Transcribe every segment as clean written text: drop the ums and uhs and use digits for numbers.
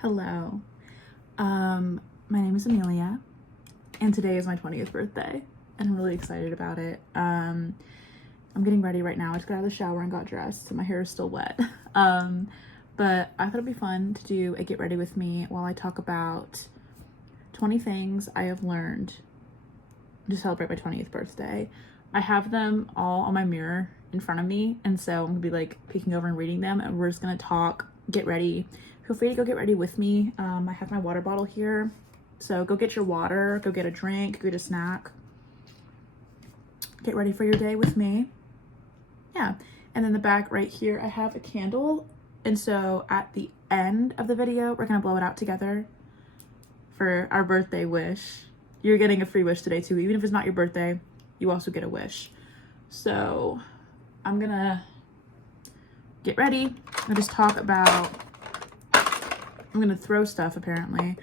Hello. My name is Amelia, and today is my 20th birthday, and I'm really excited about it. I'm getting ready right now. I just got out of the shower and got dressed, so my hair is still wet. But I thought it'd be fun to do a get ready with me while I talk about 20 things I have learned to celebrate my 20th birthday. I have them all on my mirror in front of me, and so I'm gonna be like peeking over and reading them, and we're just gonna talk, get ready. Feel free to go get ready with me. I have my water bottle here, so go get your water, go get a drink, go get a snack. Get ready for your day with me. Yeah, and then the back right here, I have a candle, and so at the end of the video, we're gonna blow it out together for our birthday wish. You're getting a free wish today too. Even if it's not your birthday, you also get a wish. So I'm gonna get ready and just talk about, I'm gonna throw stuff apparently.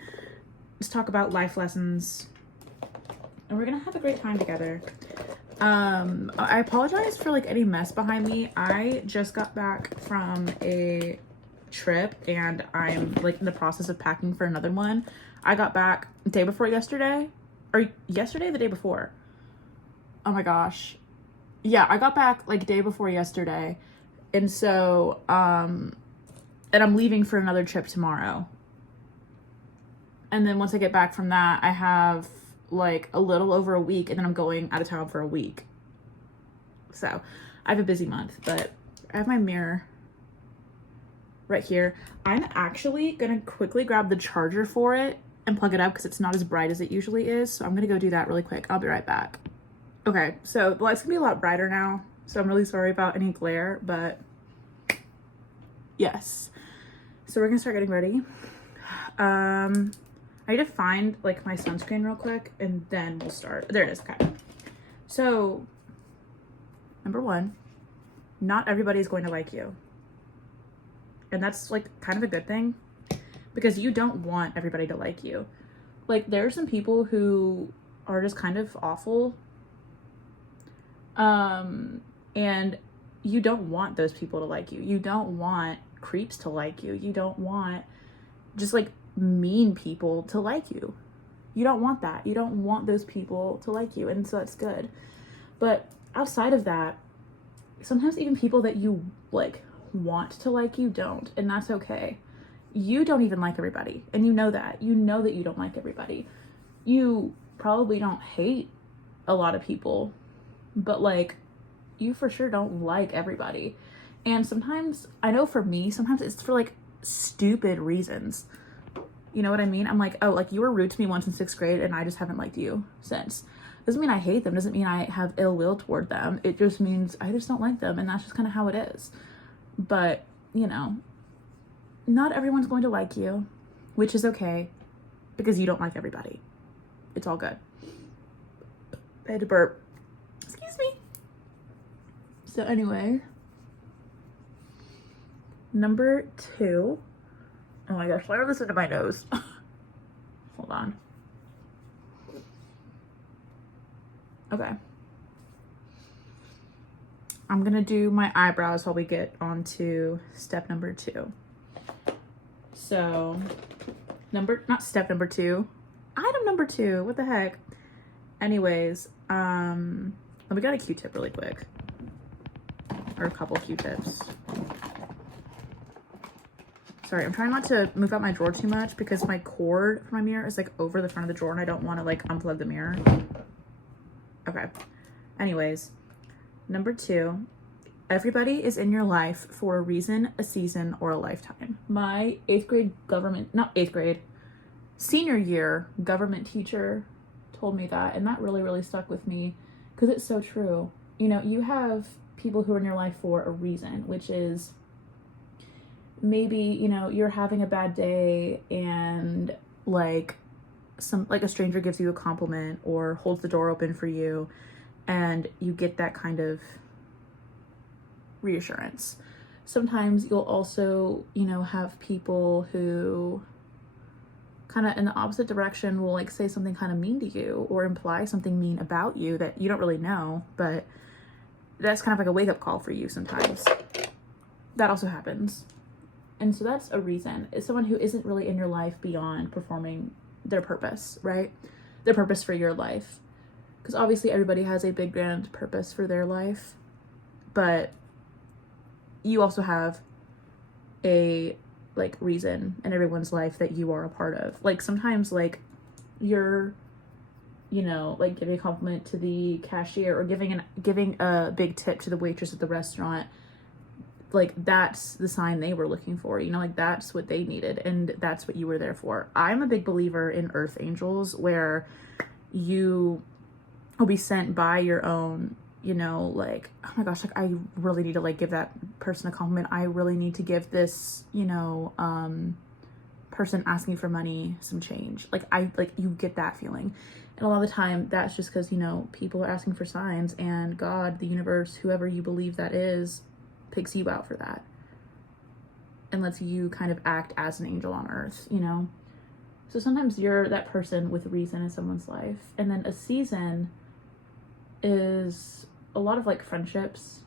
Just talk about life lessons, and we're gonna have a great time together. I apologize for like any mess behind me. I just got back from a trip and I'm like in the process of packing for another one. I got back the day before yesterday, or yesterday, the day before. Oh my gosh. Yeah, I got back like day before yesterday. And so, and I'm leaving for another trip tomorrow. And then once I get back from that, I have like a little over a week, and then I'm going out of town for a week. So I have a busy month, but I have my mirror right here. I'm actually gonna quickly grab the charger for it and plug it up because it's not as bright as it usually is. So I'm gonna go do that really quick. I'll be right back. Okay, so the light's gonna be a lot brighter now, so I'm really sorry about any glare, but yes. So we're gonna start getting ready. I need to find like my sunscreen real quick and then we'll start. There it is. Okay. So number one, not everybody is going to like you. And that's like kind of a good thing because you don't want everybody to like you. Like there are some people who are just kind of awful. And you don't want those people to like you. You don't want creeps to like you. You don't want just like mean people to like you. You don't want that. You don't want those people to like you. And so that's good. But outside of that, sometimes even people that you like want to like you don't, and that's okay. You don't even like everybody, and you know that. You know that you don't like everybody. You probably don't hate a lot of people, but like you for sure don't like everybody. And sometimes, I know for me, sometimes it's for like stupid reasons. You know what I mean? I'm like, oh, like you were rude to me once in 6th grade and I just haven't liked you since. Doesn't mean I hate them. Doesn't mean I have ill will toward them. It just means I just don't like them, and that's just kind of how it is. But, you know, not everyone's going to like you, which is okay because you don't like everybody. It's all good. I had to burp. Excuse me. So anyway, number 2. Oh my gosh, why are this into my nose? Hold on. Okay. I'm gonna do my eyebrows while we get on to step number 2. So, not step number 2, item number 2, what the heck? Anyways, let me get a Q-tip really quick. Or a couple Q-tips. Sorry, I'm trying not to move out my drawer too much because my cord for my mirror is like over the front of the drawer and I don't want to like unplug the mirror. Okay. Anyways, number 2, everybody is in your life for a reason, a season, or a lifetime. My 8th grade senior year government teacher told me that, and that really, really stuck with me because it's so true. You know, you have people who are in your life for a reason, which is maybe, you know, you're having a bad day and like a stranger gives you a compliment or holds the door open for you and you get that kind of reassurance. Sometimes you'll also, you know, have people who kind of in the opposite direction will like say something kind of mean to you or imply something mean about you that you don't really know, but that's kind of like a wake-up call for you sometimes. That also happens. And so that's a reason. It's someone who isn't really in your life beyond performing their purpose, right? Their purpose for your life. Because obviously everybody has a big grand purpose for their life, but you also have a like reason in everyone's life that you are a part of. Like sometimes like you're, you know, like giving a compliment to the cashier or giving a big tip to the waitress at the restaurant, like that's the sign they were looking for, you know, like that's what they needed and that's what you were there for. I'm a big believer in earth angels, where you will be sent by your own, you know, like, oh my gosh, like I really need to like give that person a compliment. I really need to give this, you know, person asking for money some change. Like you get that feeling. And a lot of the time that's just because, you know, people are asking for signs, and God, the universe, whoever you believe that is, picks you out for that and lets you kind of act as an angel on earth, you know? So sometimes you're that person with reason in someone's life. And then a season is a lot of like friendships,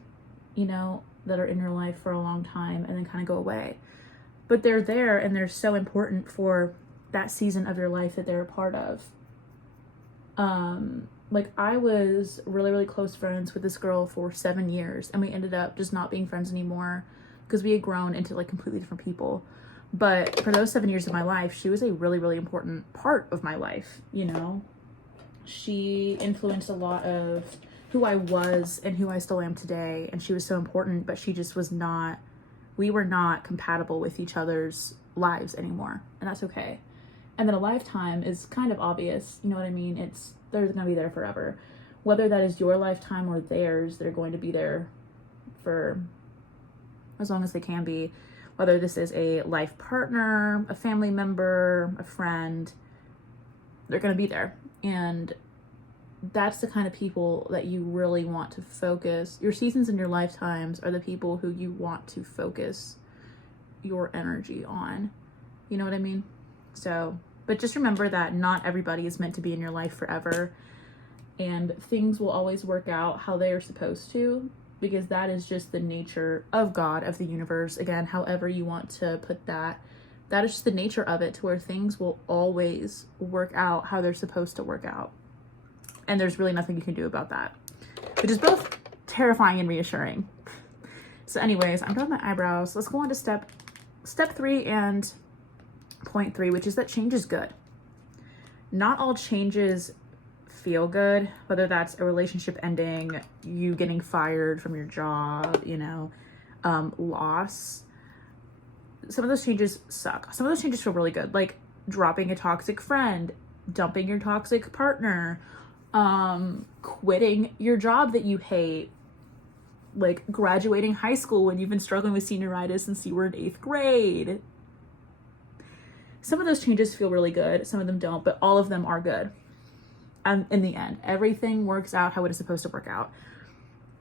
you know, that are in your life for a long time and then kind of go away. But they're there and they're so important for that season of your life that they're a part of. Like I was really, really close friends with this girl for 7 years, and we ended up just not being friends anymore because we had grown into like completely different people. But for those 7 years of my life, she was a really, really important part of my life, you know? She influenced a lot of who I was and who I still am today, and she was so important, but she just was not, we were not compatible with each other's lives anymore, and that's okay. And then a lifetime is kind of obvious, you know what I mean? They're gonna be there forever. Whether that is your lifetime or theirs, they're going to be there for as long as they can be. Whether this is a life partner, a family member, a friend, they're gonna be there. And that's the kind of people that you really want to focus. Your seasons and your lifetimes are the people who you want to focus your energy on. You know what I mean? So, but just remember that not everybody is meant to be in your life forever, and things will always work out how they are supposed to, because that is just the nature of God, of the universe. Again, however you want to put that, that is just the nature of it, to where things will always work out how they're supposed to work out. And there's really nothing you can do about that, which is both terrifying and reassuring. So anyways, I'm done with my eyebrows. Let's go on to step 3 and point 3, which is that change is good. Not all changes feel good, whether that's a relationship ending, you getting fired from your job, you know, loss. Some of those changes suck. Some of those changes feel really good, like dropping a toxic friend, dumping your toxic partner, quitting your job that you hate, like graduating high school when you've been struggling with senioritis since you were in 8th grade. Some of those changes feel really good, some of them don't, but all of them are good. In the end, everything works out how it is supposed to work out.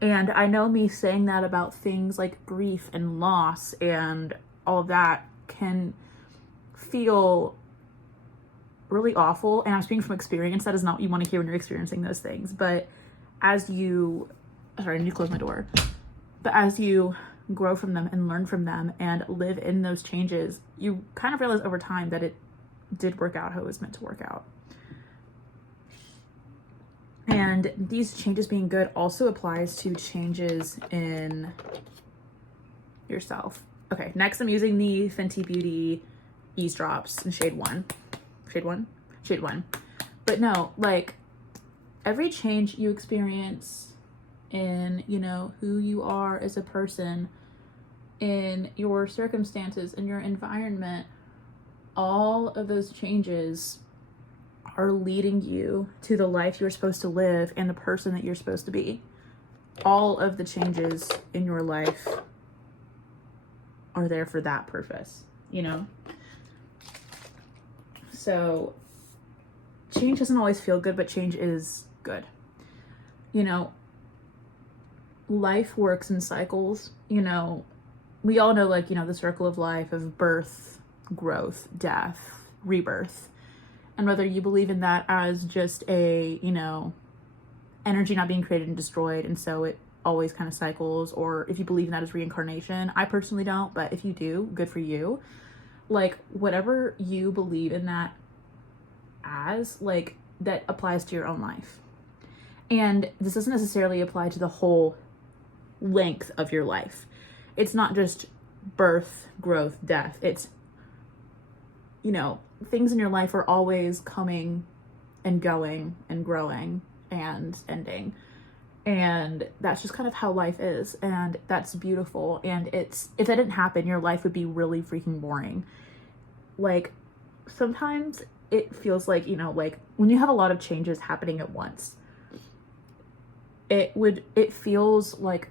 And I know me saying that about things like grief and loss and all of that can feel really awful. And I'm speaking from experience. That is not what you want to hear when you're experiencing those things. But as you, sorry, I need to close my door. But as you grow from them and learn from them and live in those changes, you kind of realize over time that it did work out how it was meant to work out. And these changes being good also applies to changes in yourself. Okay, next I'm using the Fenty Beauty Eavesdrops in shade 1. Shade 1. But no, like every change you experience in, you know, who you are as a person, in your circumstances, in your environment, all of those changes are leading you to the life you're supposed to live and the person that you're supposed to be. All of the changes in your life are there for that purpose, you know? So change doesn't always feel good, but change is good. You know, life works in cycles. You know, we all know, like, you know, the circle of life of birth, growth, death, rebirth. And whether you believe in that as just a, you know, energy not being created and destroyed, and so it always kind of cycles, or if you believe in that as reincarnation. I personally don't, but if you do, good for you. Like, whatever you believe in that as, like, that applies to your own life. And this doesn't necessarily apply to the whole length of your life. It's not just birth, growth, death. It's, you know, things in your life are always coming and going and growing and ending. And that's just kind of how life is. And that's beautiful. And if that didn't happen, your life would be really freaking boring. Like, sometimes it feels like, you know, like when you have a lot of changes happening at once, it feels like,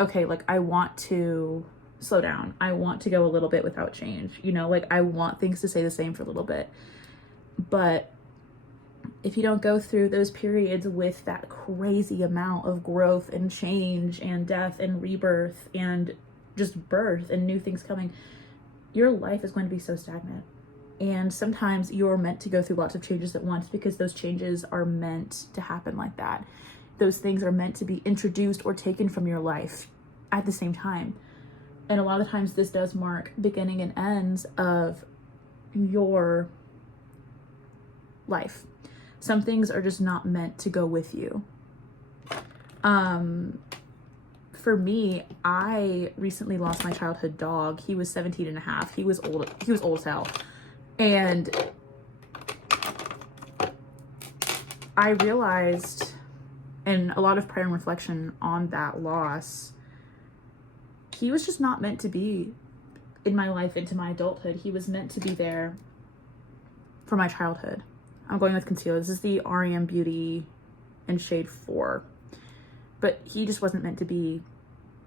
okay, like I want to slow down. I want to go a little bit without change, you know, like I want things to stay the same for a little bit. But if you don't go through those periods with that crazy amount of growth and change and death and rebirth and just birth and new things coming, your life is going to be so stagnant. And sometimes you're meant to go through lots of changes at once because those changes are meant to happen like that. Those things are meant to be introduced or taken from your life at the same time. And a lot of times this does mark beginning and ends of your life. Some things are just not meant to go with you. For me, I recently lost my childhood dog. He was 17 and a half. He was old as hell. And I realized, and a lot of prayer and reflection on that loss, he was just not meant to be in my life into my adulthood. He was meant to be there for my childhood. I'm going with concealer. This is the REM Beauty in shade 4. But he just wasn't meant to be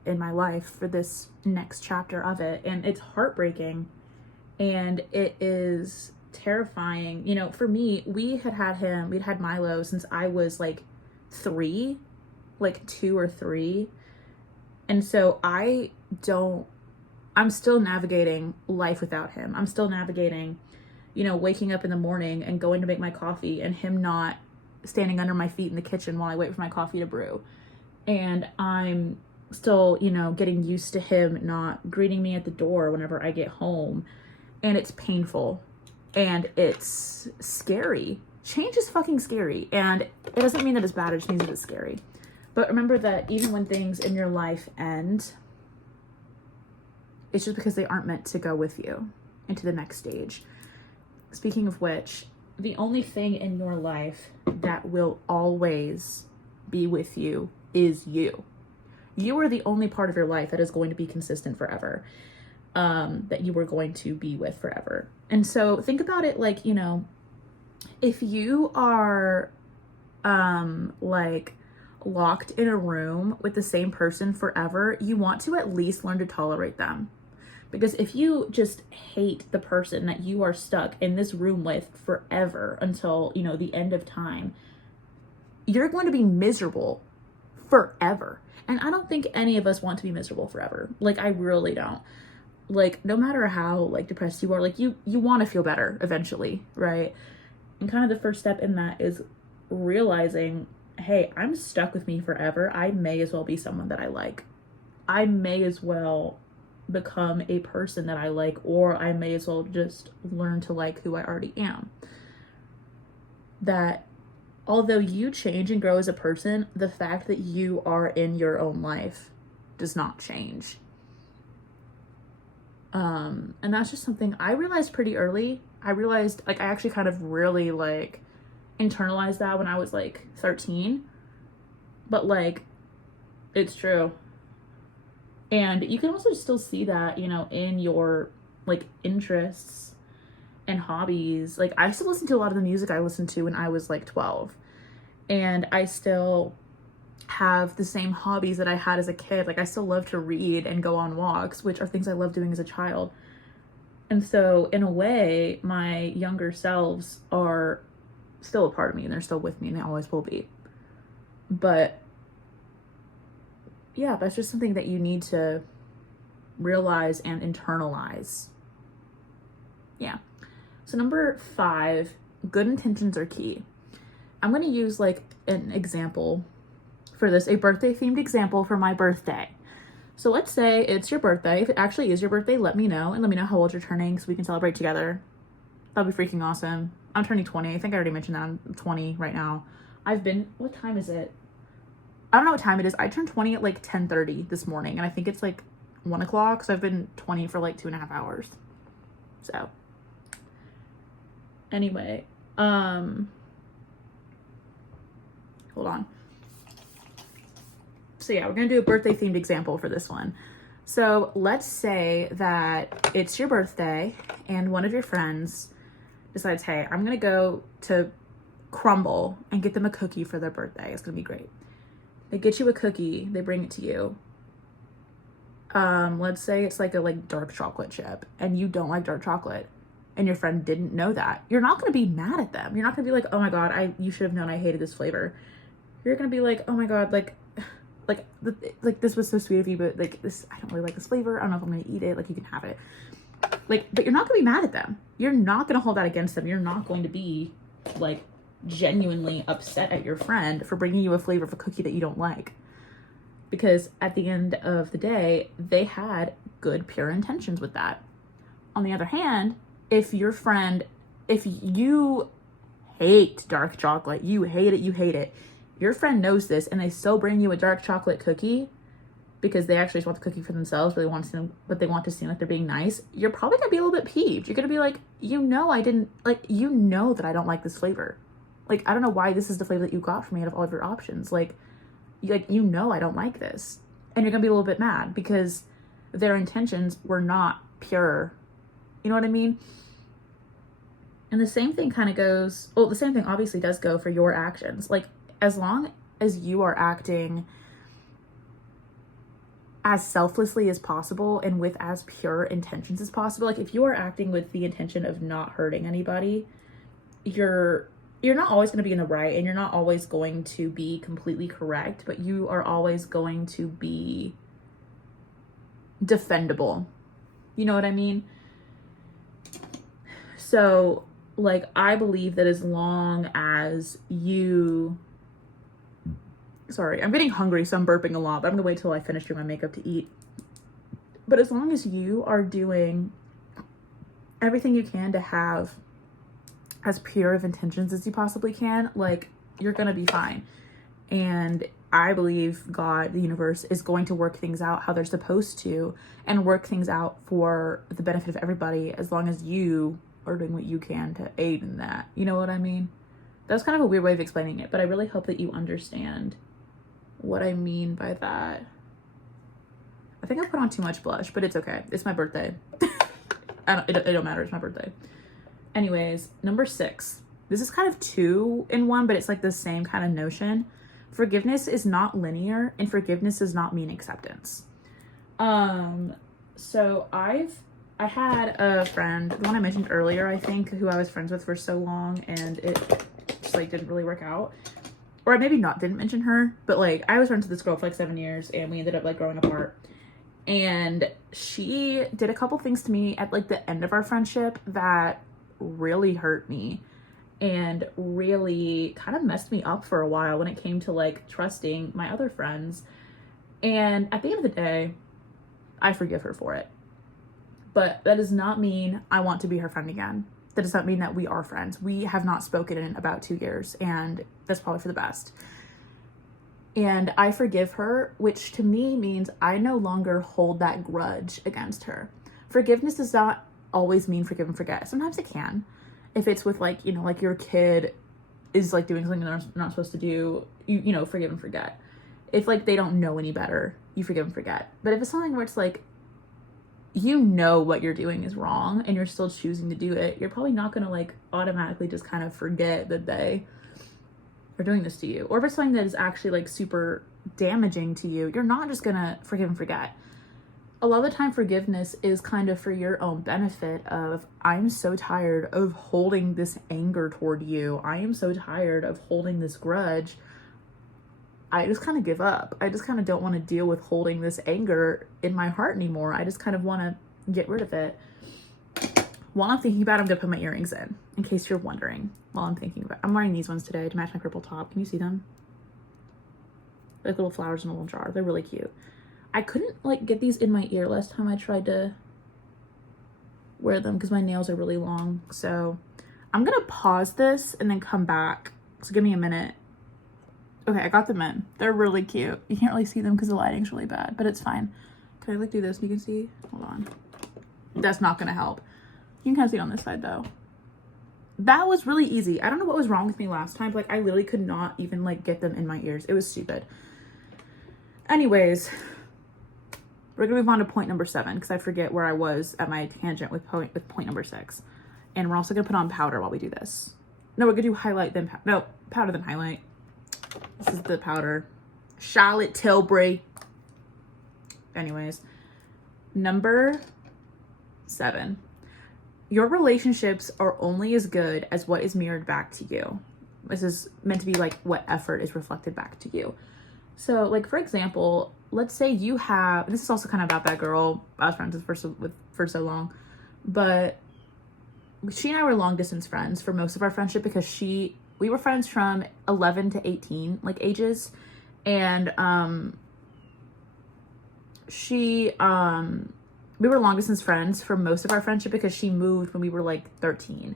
in my life for this next chapter of it. And it's heartbreaking. And it is terrifying. You know, for me, we'd had Milo since I was like 2 or 3. And so I'm still navigating life without him. I'm still navigating, you know, waking up in the morning and going to make my coffee and him not standing under my feet in the kitchen while I wait for my coffee to brew. And I'm still, you know, getting used to him not greeting me at the door whenever I get home. And it's painful and it's scary. Change is fucking scary. And it doesn't mean that it's bad, it just means that it's scary. But remember that even when things in your life end, it's just because they aren't meant to go with you into the next stage. Speaking of which, the only thing in your life that will always be with you is you. You are the only part of your life that is going to be consistent forever, that you are going to be with forever. And so think about it like, you know, if you are like locked in a room with the same person forever, you want to at least learn to tolerate them. Because if you just hate the person that you are stuck in this room with forever until, you know, the end of time, you're going to be miserable forever. And I don't think any of us want to be miserable forever. Like, I really don't. Like, no matter how, like, depressed you are, like, you want to feel better eventually, right? And kind of the first step in that is realizing, hey, I'm stuck with me forever. I may as well be someone that I like. I may as well become a person that I like, or I may as well just learn to like who I already am. That although you change and grow as a person, the fact that you are in your own life does not change. And that's just something I realized pretty early. I realized, like, I actually kind of really, like, internalized that when I was, like, 13. But, like, it's true. And you can also still see that, you know, in your, like, interests and hobbies. Like, I still listen to a lot of the music I listened to when I was, like, 12. And I still have the same hobbies that I had as a kid. Like, I still love to read and go on walks, which are things I loved doing as a child. And so, in a way, my younger selves are still a part of me, and they're still with me, and they always will be. But yeah, that's just something that you need to realize and internalize. Yeah. So number 5, good intentions are key. I'm going to use like an example for this, a birthday themed example for my birthday. So let's say it's your birthday. If it actually is your birthday, let me know, and let me know how old you're turning so we can celebrate together. That'd be freaking awesome. I'm turning 20. I think I already mentioned that I'm 20 right now. What time is it? I don't know what time it is. I turned 20 at like 10:30 this morning, and I think it's like 1 o'clock, so I've been 20 for like 2.5 hours. So anyway, hold on. So yeah, we're gonna do a birthday themed example for this one. So let's say that it's your birthday and one of your friends decides, hey, I'm gonna go to Crumble and get them a cookie for their birthday. It's gonna be great. They get you a cookie, they bring it to you. Let's say it's like a dark chocolate chip and you don't like dark chocolate and your friend didn't know that. You're not gonna be mad at them. You're not gonna be like, oh my God, you should have known I hated this flavor. You're gonna be like, oh my God, this was so sweet of you, but this, I don't really like this flavor. I don't know if I'm gonna eat it. You can have it. But you're not gonna be mad at them. You're not gonna hold that against them. You're not going to be genuinely upset at your friend for bringing you a flavor of a cookie that you don't like. Because at the end of the day, they had good, pure intentions with that. On the other hand, if you hate dark chocolate, you hate it, your friend knows this and they still bring you a dark chocolate cookie because they actually just want the cookie for themselves, but they want to seem like they're being nice, you're probably gonna be a little bit peeved. You're gonna be like, that I don't like this flavor. I don't know why this is the flavor that you got for me out of all of your options. I don't like this. And you're gonna be a little bit mad because their intentions were not pure. You know what I mean? And the same thing the same thing obviously does go for your actions. As long as you are acting as selflessly as possible and with as pure intentions as possible, if you are acting with the intention of not hurting anybody, you're not always going to be in the right and you're not always going to be completely correct, but you are always going to be defendable. You know what I mean? So, I believe that as long as you... Sorry, I'm getting hungry, so I'm burping a lot, but I'm gonna wait till I finish doing my makeup to eat. But as long as you are doing everything you can to have as pure of intentions as you possibly can, you're gonna be fine. And I believe God, the universe, is going to work things out how they're supposed to and work things out for the benefit of everybody as long as you are doing what you can to aid in that. You know what I mean? That was kind of a weird way of explaining it, but I really hope that you understand what I mean by that. I think I put on too much blush, but it's okay. It's my birthday. It don't matter. It's my birthday. Anyways, number 6. This is kind of 2 in 1, but it's the same kind of notion. Forgiveness is not linear, and forgiveness does not mean acceptance. So I had a friend, the one I mentioned earlier, I think, who I was friends with for so long, and it just didn't really work out. Or I maybe didn't mention her, but I was friends with this girl for 7 years and we ended up growing apart. And she did a couple things to me at the end of our friendship that really hurt me and really kind of messed me up for a while when it came to trusting my other friends. And at the end of the day, I forgive her for it. But that does not mean I want to be her friend again. That does not mean that we are friends. We have not spoken in about 2 years, and that's probably for the best. And I forgive her, which to me means I no longer hold that grudge against her. Forgiveness does not always mean forgive and forget. Sometimes it can. If it's with your kid is doing something they're not supposed to do, you forgive and forget. If they don't know any better, you forgive and forget. But if it's something where it's what you're doing is wrong and you're still choosing to do it, you're probably not going to automatically just kind of forget that they are doing this to you. Or if it's something that is actually super damaging to you, you're not just going to forgive and forget. A lot of the time forgiveness is kind of for your own benefit of, I'm so tired of holding this anger toward you. I am so tired of holding this grudge. I just kind of give up. I just kind of don't want to deal with holding this anger in my heart anymore. I just kind of want to get rid of it. While I'm thinking about it, I'm going to put my earrings in case you're wondering. While I'm thinking about it. I'm wearing these ones today to match my purple top. Can you see them? like little flowers in a little jar. They're really cute. I couldn't like get these in my ear last time I tried to wear them because my nails are really long. So I'm gonna pause this and then come back. So give me a minute. Okay, I got them in. They're really cute. You can't really see them because the lighting's really bad, but it's fine. Can I like do this and you can see? Hold on. That's not gonna help. You can kind of see it on this side though. That was really easy. I don't know what was wrong with me last time, but like I literally could not even like get them in my ears. It was stupid. Anyways, we're gonna move on to point number 7 because I forget where I was at my tangent with point number 6. And we're also gonna put on powder while we do this. No, we're gonna do highlight then powder then highlight. This is the powder. Charlotte Tilbury. Anyways, number 7. Your relationships are only as good as what is mirrored back to you. This is meant to be like what effort is reflected back to you. So like, for example, let's say you have, this is also kind of about that girl I was friends with for so long, but she and I were long distance friends for most of our friendship because we were friends from 11 to 18 like ages. And we were long distance friends for most of our friendship because she moved when we were like 13.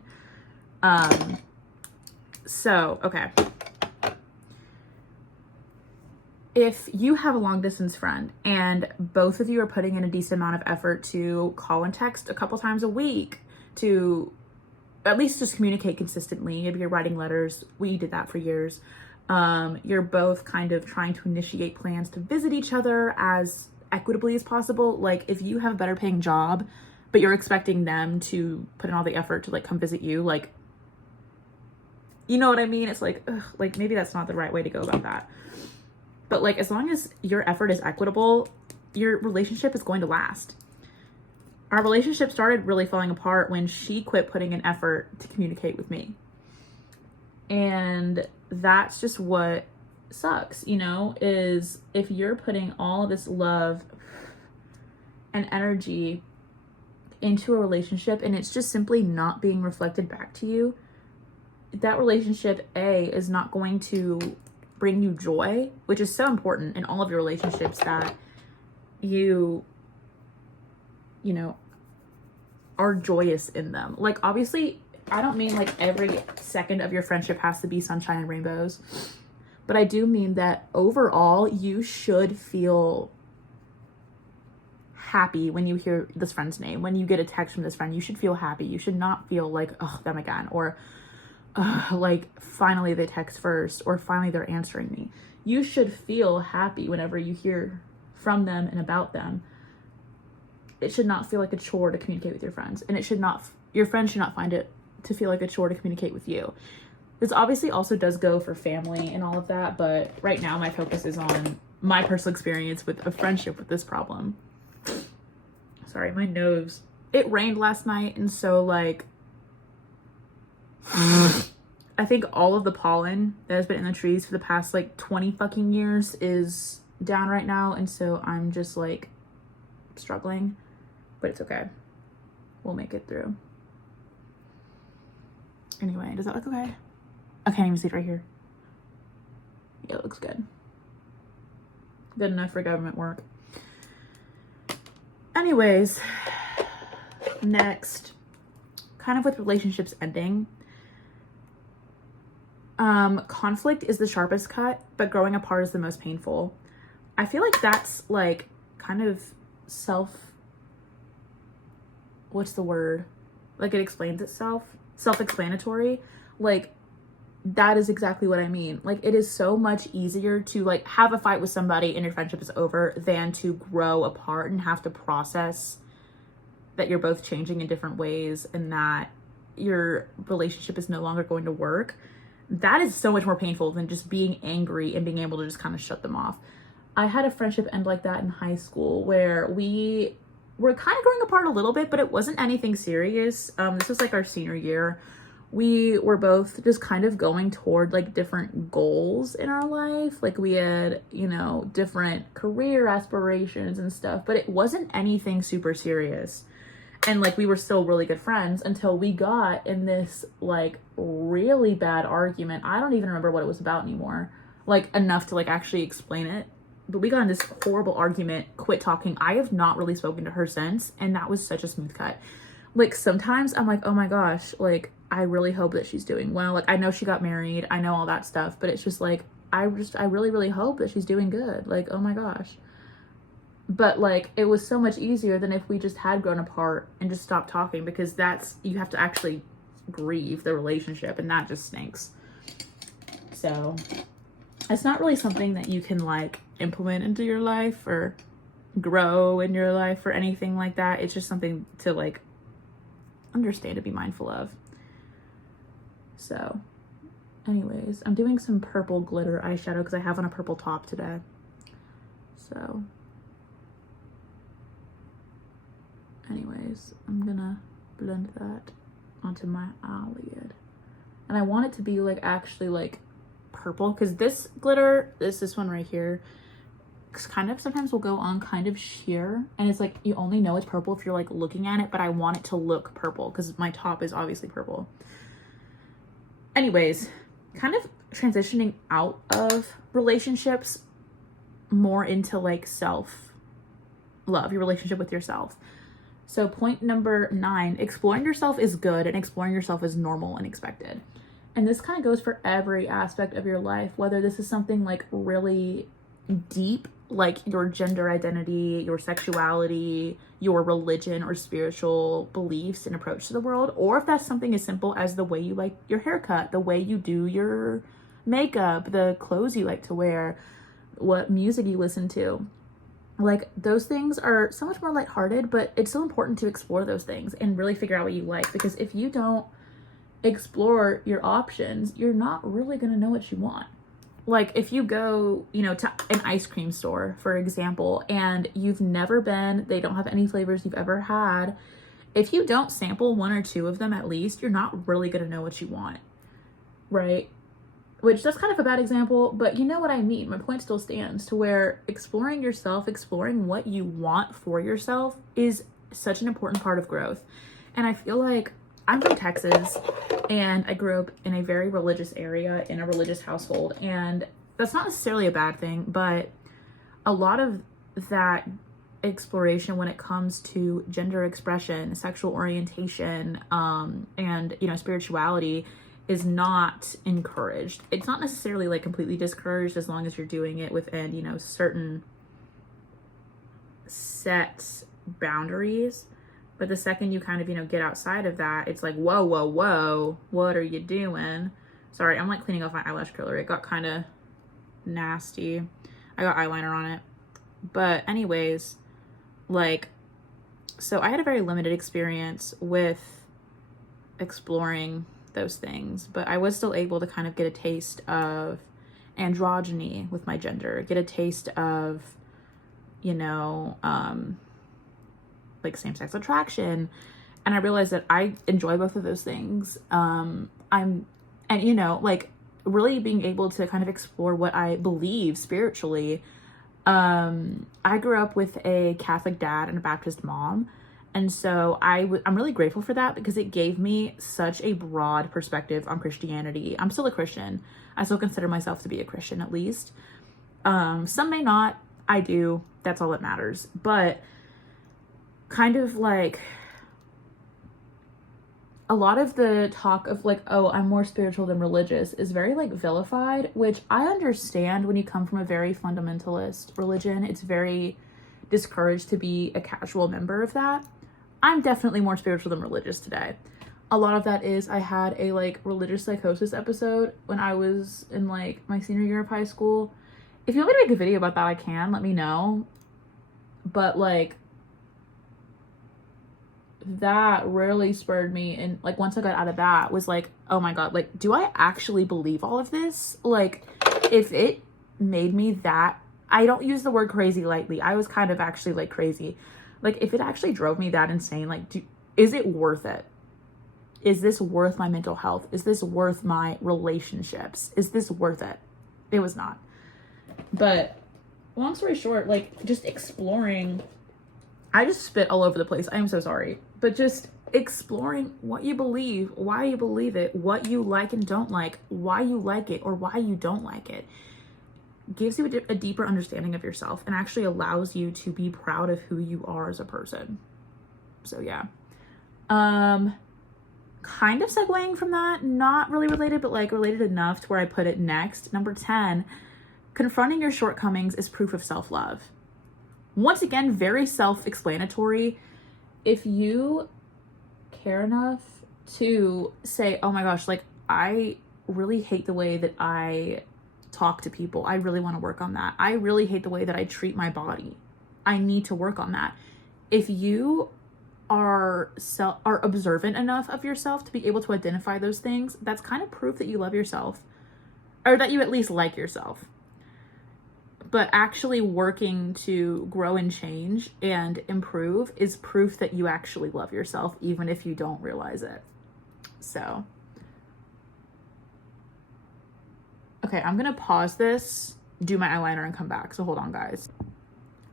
So, okay. If you have a long distance friend and both of you are putting in a decent amount of effort to call and text a couple times a week, to at least just communicate consistently, maybe you're writing letters, we did that for years. You're both kind of trying to initiate plans to visit each other as equitably as possible. Like if you have a better paying job, but you're expecting them to put in all the effort to like come visit you, like, you know what I mean? It's like, ugh, like maybe that's not the right way to go about that. But like, as long as your effort is equitable, your relationship is going to last. Our relationship started really falling apart when she quit putting in effort to communicate with me. And that's just what sucks, you know, is if you're putting all of this love and energy into a relationship and it's just simply not being reflected back to you, that relationship is not going to bring you joy, which is so important in all of your relationships, that you know, are joyous in them. Like obviously I don't mean like every second of your friendship has to be sunshine and rainbows, but I do mean that overall you should feel happy when you hear this friend's name. When you get a text from this friend, you should feel happy. You should not feel like, oh, them again, or like finally they text first, or finally they're answering me. You should feel happy whenever you hear from them and about them. It should not feel like a chore to communicate with your friends, and your friends should not find it to feel like a chore to communicate with you. This obviously also does go for family and all of that, but right now my focus is on my personal experience with a friendship with this problem. Sorry, my nose. It rained last night, and so like I think all of the pollen that has been in the trees for the past like 20 fucking years is down right now, and so I'm just like struggling, but it's okay. We'll make it through. Anyway, does that look okay? I can't even see it right here. Yeah, it looks good. Good enough for government work. Anyways, next, kind of with relationships ending. Conflict is the sharpest cut, but growing apart is the most painful. I feel like that's like kind of what's the word? Like it explains itself. Self-explanatory. Like that is exactly what I mean. Like it is so much easier to like have a fight with somebody and your friendship is over than to grow apart and have to process that you're both changing in different ways and that your relationship is no longer going to work. That is so much more painful than just being angry and being able to just kind of shut them off. I had a friendship end like that in high school where we were kind of growing apart a little bit, but it wasn't anything serious. This was like our senior year. We were both just kind of going toward like different goals in our life. Like we had, you know, different career aspirations and stuff, but it wasn't anything super serious. And like we were still really good friends until we got in this like really bad argument. I don't even remember what it was about anymore. like enough to like actually explain it. But we got in this horrible argument, quit talking. I have not really spoken to her since, and that was such a smooth cut. Like sometimes I'm like, oh my gosh, like I really hope that she's doing well. Like I know she got married, I know all that stuff, but it's just like I really, really hope that she's doing good. Like, oh my gosh. But like it was so much easier than if we just had grown apart and just stopped talking, because that's, you have to actually grieve the relationship, and that just stinks. So it's not really something that you can like implement into your life or grow in your life or anything like that. It's just something to like understand, to be mindful of. So anyways, I'm doing some purple glitter eyeshadow because I have on a purple top today. So anyways, I'm gonna blend that onto my eyelid. And I want it to be like actually like purple, because this glitter, this one right here, kind of sometimes will go on kind of sheer, and it's like you only know it's purple if you're like looking at it, but I want it to look purple because my top is obviously purple. Anyways, kind of transitioning out of relationships more into like self-love, your relationship with yourself. So point number 9, exploring yourself is good and exploring yourself is normal and expected. And this kind of goes for every aspect of your life, whether this is something like really deep, like your gender identity, your sexuality, your religion or spiritual beliefs and approach to the world, or if that's something as simple as the way you like your haircut, the way you do your makeup, the clothes you like to wear, what music you listen to. Like those things are so much more lighthearted, but it's so important to explore those things and really figure out what you like, because if you don't explore your options, you're not really going to know what you want. Like if you go, you know, to an ice cream store, for example, and you've never been, they don't have any flavors you've ever had. If you don't sample 1 or 2 of them at least, you're not really going to know what you want, right? Which that's kind of a bad example, but you know what I mean. My point still stands, to where exploring yourself, exploring what you want for yourself is such an important part of growth. And I feel like I'm from Texas, and I grew up in a very religious area, in a religious household, and that's not necessarily a bad thing, but a lot of that exploration when it comes to gender expression, sexual orientation, and, you know, spirituality is not encouraged. It's not necessarily like completely discouraged, as long as you're doing it within, you know, certain set boundaries. But the second you kind of, you know, get outside of that, it's like, whoa, whoa, whoa, what are you doing? Sorry, I'm like cleaning off my eyelash curler. It got kind of nasty. I got eyeliner on it. But anyways, like, so I had a very limited experience with exploring those things, but I was still able to kind of get a taste of androgyny with my gender, get a taste of, you know, like same-sex attraction. And I realized that I enjoy both of those things. And you know, like really being able to kind of explore what I believe spiritually. I grew up with a Catholic dad and a Baptist mom. And so I'm really grateful for that, because it gave me such a broad perspective on Christianity. I'm still a Christian. I still consider myself to be a Christian, at least. Some may not. I do. That's all that matters. But kind of like a lot of the talk of like, oh, I'm more spiritual than religious is very like vilified, which I understand when you come from a very fundamentalist religion. It's very discouraged to be a casual member of that. I'm definitely more spiritual than religious today. A lot of that is I had a like religious psychosis episode when I was in like my senior year of high school. If you want me to make a video about that, I can, let me know. But like that really spurred me, and like once I got out of that was like, oh my god, like do I actually believe all of this? Like if it made me that, I don't use the word crazy lightly, I was kind of actually like crazy. Like if it actually drove me that insane, like is it worth it? Is this worth my mental health? Is this worth my relationships? Is this worth it? It was not. But long story short, like just exploring, I just spit all over the place, I am so sorry, but just exploring what you believe, why you believe it, what you like and don't like, why you like it or why you don't like it. gives you a deeper understanding of yourself and actually allows you to be proud of who you are as a person. So yeah. Kind of segueing from that, not really related, but like related enough to where I put it next. Number 10, confronting your shortcomings is proof of self-love. Once again, very self-explanatory. If you care enough to say, oh my gosh, like I really hate the way that I talk to people. I really want to work on that. I really hate the way that I treat my body. I need to work on that. If you are observant enough of yourself to be able to identify those things, that's kind of proof that you love yourself, or that you at least like yourself. But actually working to grow and change and improve is proof that you actually love yourself, even if you don't realize it. So, okay, I'm gonna pause this, do my eyeliner, and come back. So hold on, guys.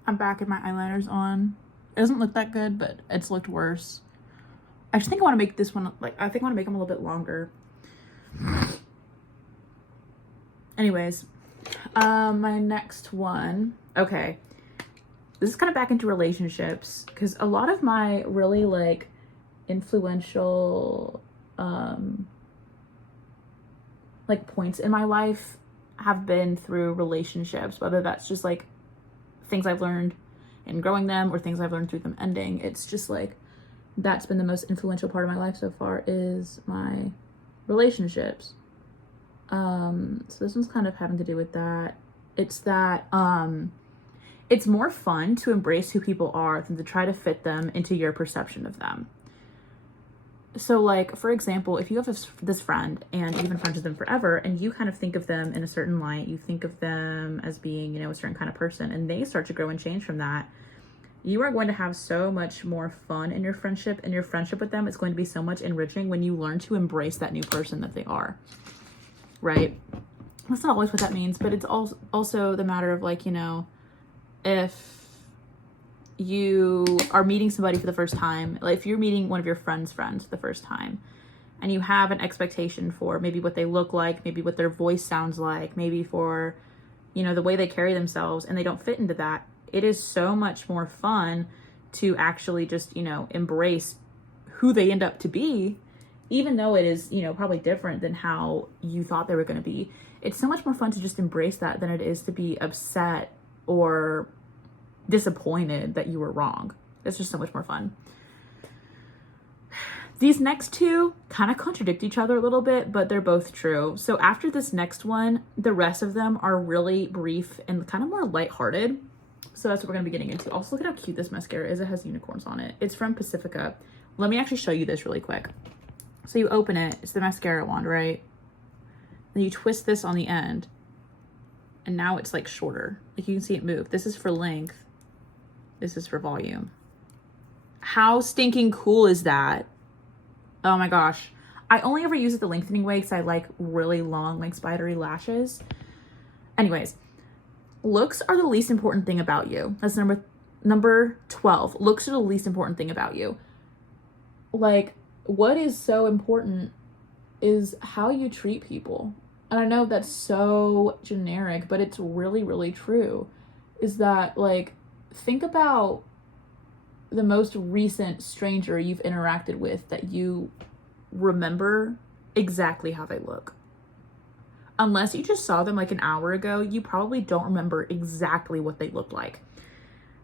I'm back and my eyeliner's on. It doesn't look that good, but it's looked worse. I just think I want to make this one, like, I think I want to make them a little bit longer. Anyways, my next one, okay. This is kind of back into relationships, because a lot of my really, like, influential, like, points in my life have been through relationships, whether that's just, like, things I've learned in growing them or things I've learned through them ending. It's just like, that's been the most influential part of my life so far, is my relationships. So this one's kind of having to do with that. It's that it's more fun to embrace who people are than to try to fit them into your perception of them. So like, for example, if you have this friend and you've been friends with them forever and you kind of think of them in a certain light, you think of them as being, you know, a certain kind of person, and they start to grow and change from that, you are going to have so much more fun in your friendship, and your friendship with them is going to be so much enriching when you learn to embrace that new person that they are, right? That's not always what that means, but it's also the matter of, like, you know, if you are meeting somebody for the first time, like if you're meeting one of your friends for the first time, and you have an expectation for maybe what they look like, maybe what their voice sounds like, maybe for, you know, the way they carry themselves, and they don't fit into that, it is so much more fun to actually just, you know, embrace who they end up to be, even though it is, you know, probably different than how you thought they were going to be. It's so much more fun to just embrace that than it is to be upset or disappointed that you were wrong. It's just so much more fun. These next two kind of contradict each other a little bit, but they're both true. So after this next one, the rest of them are really brief and kind of more lighthearted. So that's what we're going to be getting into. Also, look at how cute this mascara is. It has unicorns on it. It's from Pacifica. Let me actually show you this really quick. So you open it. It's the mascara wand, right? Then you twist this on the end. And now it's like shorter. Like you can see it move. This is for length. This is for volume. How stinking cool is that? Oh my gosh. I only ever use it the lengthening way because I like really long, like spidery lashes. Anyways, looks are the least important thing about you. That's number 12. Looks are the least important thing about you. Like, what is so important is how you treat people. And I know that's so generic, but it's really, really true. Is that, like, think about the most recent stranger you've interacted with that you remember exactly how they look. Unless you just saw them like an hour ago, you probably don't remember exactly what they look like.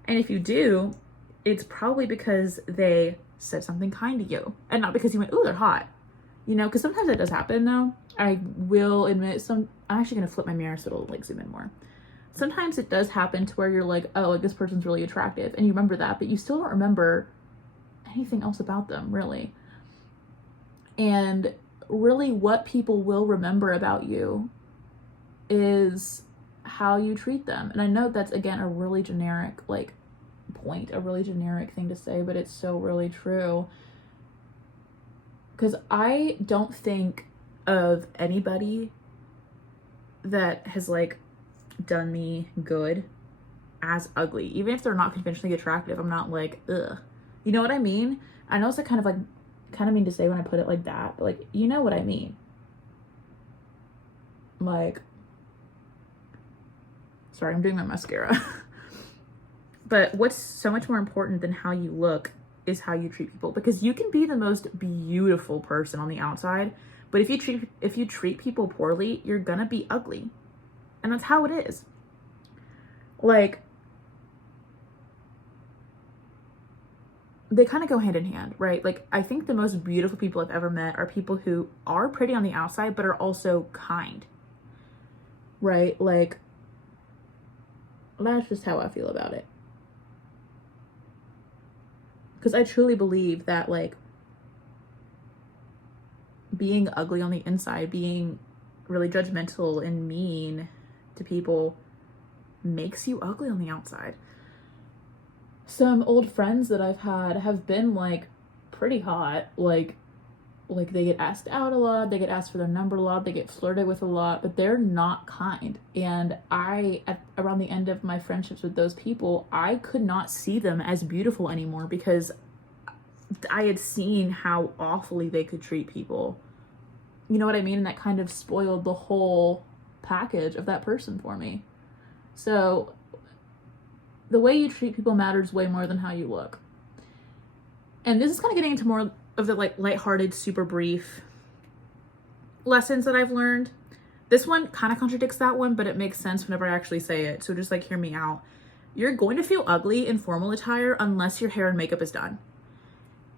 And if you do, it's probably because they said something kind to you and not because you went, ooh, they're hot. You know, because sometimes that does happen though. I will admit I'm actually going to flip my mirror so it'll like zoom in more. Sometimes it does happen to where you're like, oh, like this person's really attractive, and you remember that, but you still don't remember anything else about them, really. And really what people will remember about you is how you treat them. And I know that's, again, a really generic, like, point, a really generic thing to say, but it's so really true. Because I don't think of anybody that has, like, done me good as ugly. Even if they're not conventionally attractive, I'm not like, ugh. You know what I mean? I know it's like kind of mean to say when I put it like that, but like, you know what I mean. Like, Sorry, I'm doing my mascara. But what's so much more important than how you look is how you treat people, because you can be the most beautiful person on the outside, but if you treat people poorly, you're gonna be ugly. And that's how it is. Like, they kind of go hand in hand, right? Like, I think the most beautiful people I've ever met are people who are pretty on the outside, but are also kind, right? Like, that's just how I feel about it. Because I truly believe that, like, being ugly on the inside, being really judgmental and mean to people makes you ugly on the outside. Some old friends that I've had have been, like, pretty hot. Like they get asked out a lot, they get asked for their number a lot, they get flirted with a lot, but they're not kind. And around the end of my friendships with those people, I could not see them as beautiful anymore because I had seen how awfully they could treat people. You know what I mean? And that kind of spoiled the whole package of that person for me. So the way you treat people matters way more than how you look. And this is kind of getting into more of the, like, lighthearted, super brief lessons that I've learned. This one kind of contradicts that one, but it makes sense whenever I actually say it. So just, like, hear me out. You're going to feel ugly in formal attire unless your hair and makeup is done.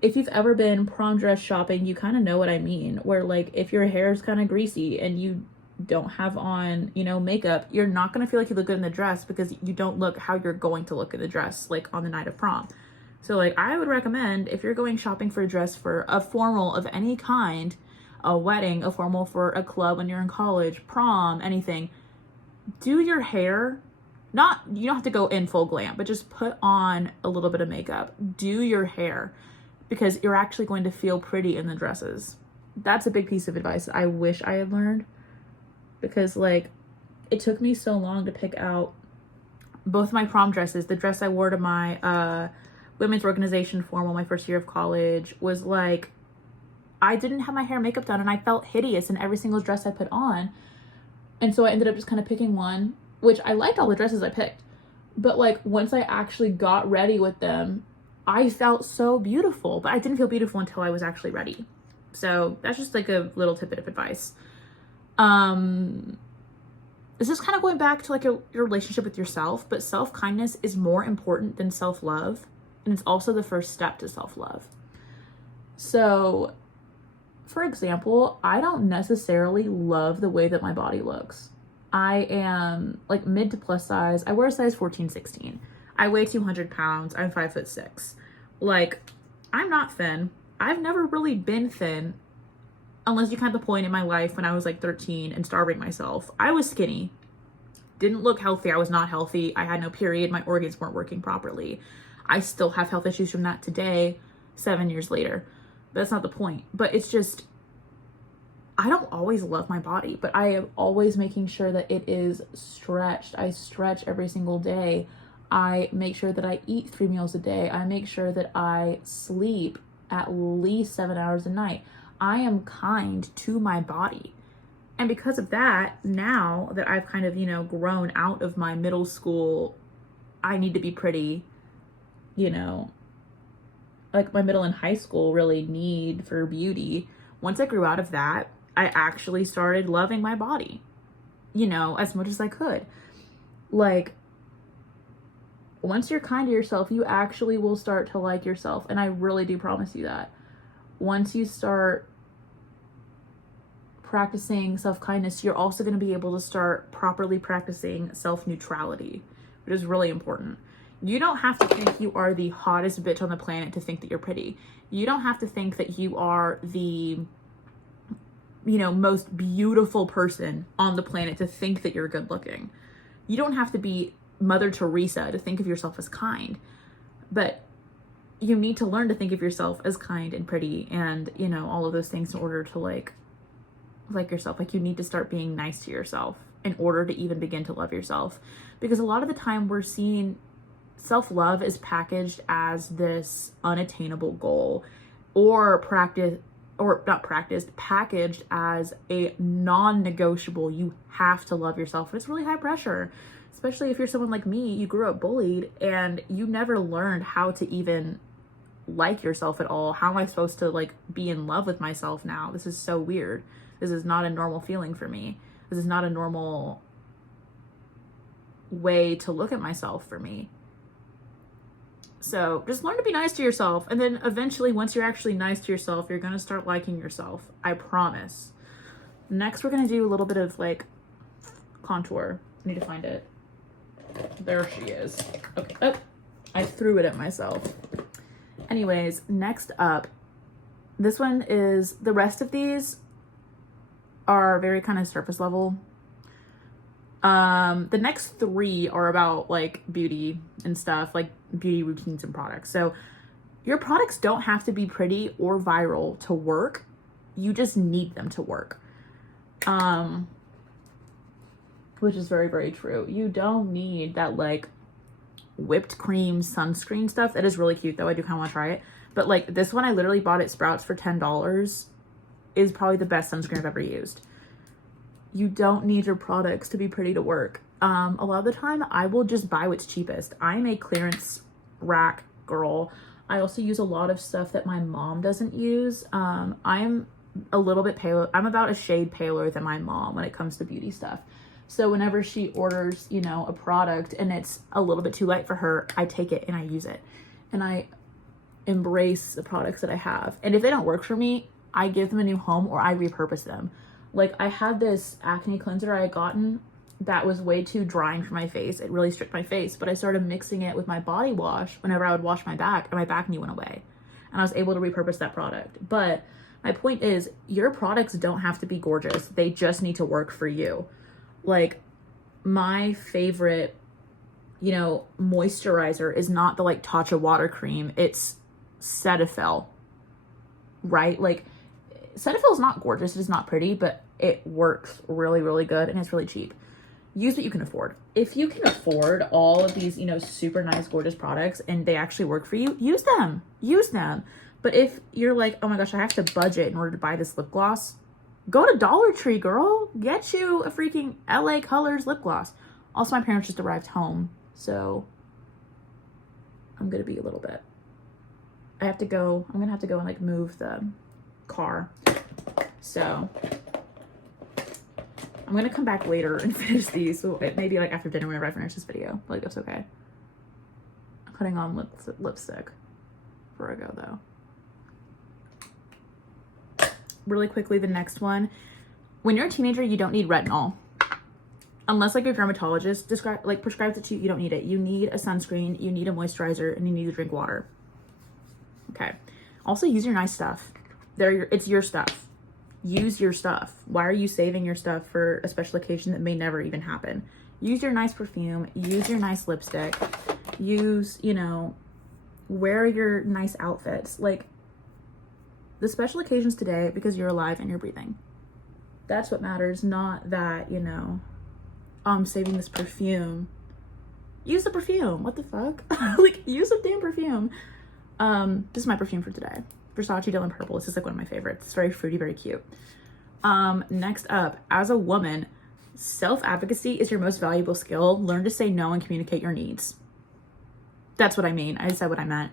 If you've ever been prom dress shopping, you kind of know what I mean. Where, like, if your hair is kind of greasy and you don't have on, you know, makeup, you're not going to feel like you look good in the dress because you don't look how you're going to look in the dress, like, on the night of prom. So, like, I would recommend, if you're going shopping for a dress for a formal of any kind, a wedding, a formal for a club when you're in college, prom, anything, do your hair. You don't have to go in full glam, but just put on a little bit of makeup. Do your hair, because you're actually going to feel pretty in the dresses. That's a big piece of advice I wish I had learned, because, like, it took me so long to pick out both my prom dresses. The dress I wore to my women's organization formal my first year of college was, like, I didn't have my hair and makeup done and I felt hideous in every single dress I put on. And so I ended up just kind of picking one, which I liked all the dresses I picked. But, like, once I actually got ready with them, I felt so beautiful, but I didn't feel beautiful until I was actually ready. So that's just, like, a little tidbit of advice. This is kind of going back to, like, your relationship with yourself, but self-kindness is more important than self-love, and it's also the first step to self-love. So, for example, I don't necessarily love the way that my body looks. I am, like, mid to plus size. I wear a size 14, 16. I weigh 200 pounds. I'm 5'6". Like, I'm not thin. I've never really been thin, unless you count the point in my life when I was, like, 13 and starving myself. I was skinny. Didn't look healthy. I was not healthy. I had no period. My organs weren't working properly. I still have health issues from that today, 7 years later. But that's not the point. But it's just, I don't always love my body, but I am always making sure that it is stretched. I stretch every single day. I make sure that I eat 3 meals a day. I make sure that I sleep at least 7 hours a night. I am kind to my body. And because of that, now that I've kind of, you know, grown out of my middle school, I need to be pretty, you know, like my middle and high school really need for beauty. Once I grew out of that, I actually started loving my body, you know, as much as I could. Like, once you're kind to yourself, you actually will start to like yourself. And I really do promise you that. Once you start practicing self-kindness, you're also going to be able to start properly practicing self-neutrality, which is really important. You don't have to think you are the hottest bitch on the planet to think that you're pretty. You don't have to think that you are the, you know, most beautiful person on the planet to think that you're good looking. You don't have to be Mother Teresa to think of yourself as kind, but you need to learn to think of yourself as kind and pretty and, you know, all of those things in order to like yourself. Like, you need to start being nice to yourself in order to even begin to love yourself. Because a lot of the time we're seeing self-love is packaged as this unattainable goal, or packaged as a non-negotiable. You have to love yourself. It's really high pressure. especially if you're someone like me, you grew up bullied and you never learned how to even like yourself at all. How am I supposed to like be in love with myself now? This is so weird. This is not a normal feeling for me. This is not a normal way to look at myself for me. So just learn to be nice to yourself. And then eventually, once you're actually nice to yourself, you're going to start liking yourself. I promise. Next, we're going to do a little bit of like contour. I need to find it. There she is. Okay. Oh, I threw it at myself. Anyways, next up, this one is, the rest of these are very kind of surface level. The next 3 are about like beauty and stuff, like beauty routines and products. So your products don't have to be pretty or viral to work. You just need them to work. Which is very, very true. You don't need that like whipped cream sunscreen stuff. That is really cute though. I do kind of want to try it. But like this one, I literally bought at Sprouts for $10. Is probably the best sunscreen I've ever used. You don't need your products to be pretty to work. A lot of the time, I will just buy what's cheapest. I'm a clearance rack girl. I also use a lot of stuff that my mom doesn't use. I'm a little bit paler. I'm about a shade paler than my mom when it comes to beauty stuff. So whenever she orders, you know, a product and it's a little bit too light for her, I take it and I use it. And I embrace the products that I have. And if they don't work for me, I give them a new home or I repurpose them. Like I had this acne cleanser I had gotten that was way too drying for my face. It really stripped my face, but I started mixing it with my body wash whenever I would wash my back and my acne went away. And I was able to repurpose that product. But my point is, your products don't have to be gorgeous. They just need to work for you. Like my favorite, you know, moisturizer is not the like Tatcha water cream. It's Cetaphil, right? Like Cetaphil is not gorgeous. It is not pretty, but it works really, really good and it's really cheap. Use what you can afford. If you can afford all of these, you know, super nice, gorgeous products and they actually work for you, use them. Use them. But if you're like, oh my gosh, I have to budget in order to buy this lip gloss, go to Dollar Tree, girl. Get you a freaking LA Colors lip gloss. Also, my parents just arrived home, so I'm gonna be a little bit. I'm gonna have to go and like move the car. So I'm gonna come back later and finish these. So maybe like after dinner whenever I finish this video. Like that's okay. I'm putting on lipstick before I go though. Really quickly, the next one. When you're a teenager, you don't need retinol. Unless like your dermatologist prescribes it to you, you don't need it. You need a sunscreen, you need a moisturizer, and you need to drink water. Okay. Also use your nice stuff. It's your stuff. Use your stuff. Why are you saving your stuff for a special occasion that may never even happen? Use your nice perfume. Use your nice lipstick. Use, you know, wear your nice outfits. Like, the special occasions today, because you're alive and you're breathing. That's what matters, not that, you know, I'm saving this perfume. Use the perfume. What the fuck? Like, use the damn perfume. This is my perfume for today. Versace Dylan Purple. This is like one of my favorites. It's very fruity, very cute. Next up, as a woman, self-advocacy is your most valuable skill. Learn to say no and communicate your needs. That's what I mean. I said what I meant.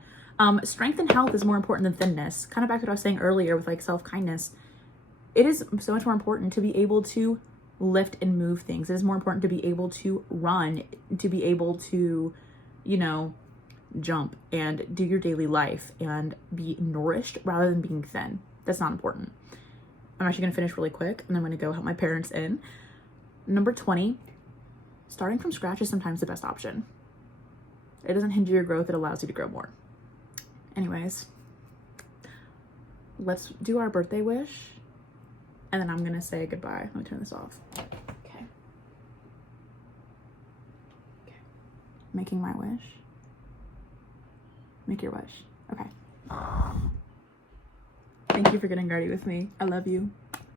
Strength and health is more important than thinness. Kind of back to what I was saying earlier with like self-kindness. It is so much more important to be able to lift and move things. It is more important to be able to run, to be able to, you know, jump and do your daily life and be nourished rather than being thin. That's not important. I'm actually going to finish really quick and then I'm going to go help my parents in. Number 20, starting from scratch is sometimes the best option. It doesn't hinder your growth. It allows you to grow more. Anyways, let's do our birthday wish and then I'm going to say goodbye. Let me turn this off. Okay. Making my wish. Make your wish. Okay. Thank you for getting ready with me. I love you.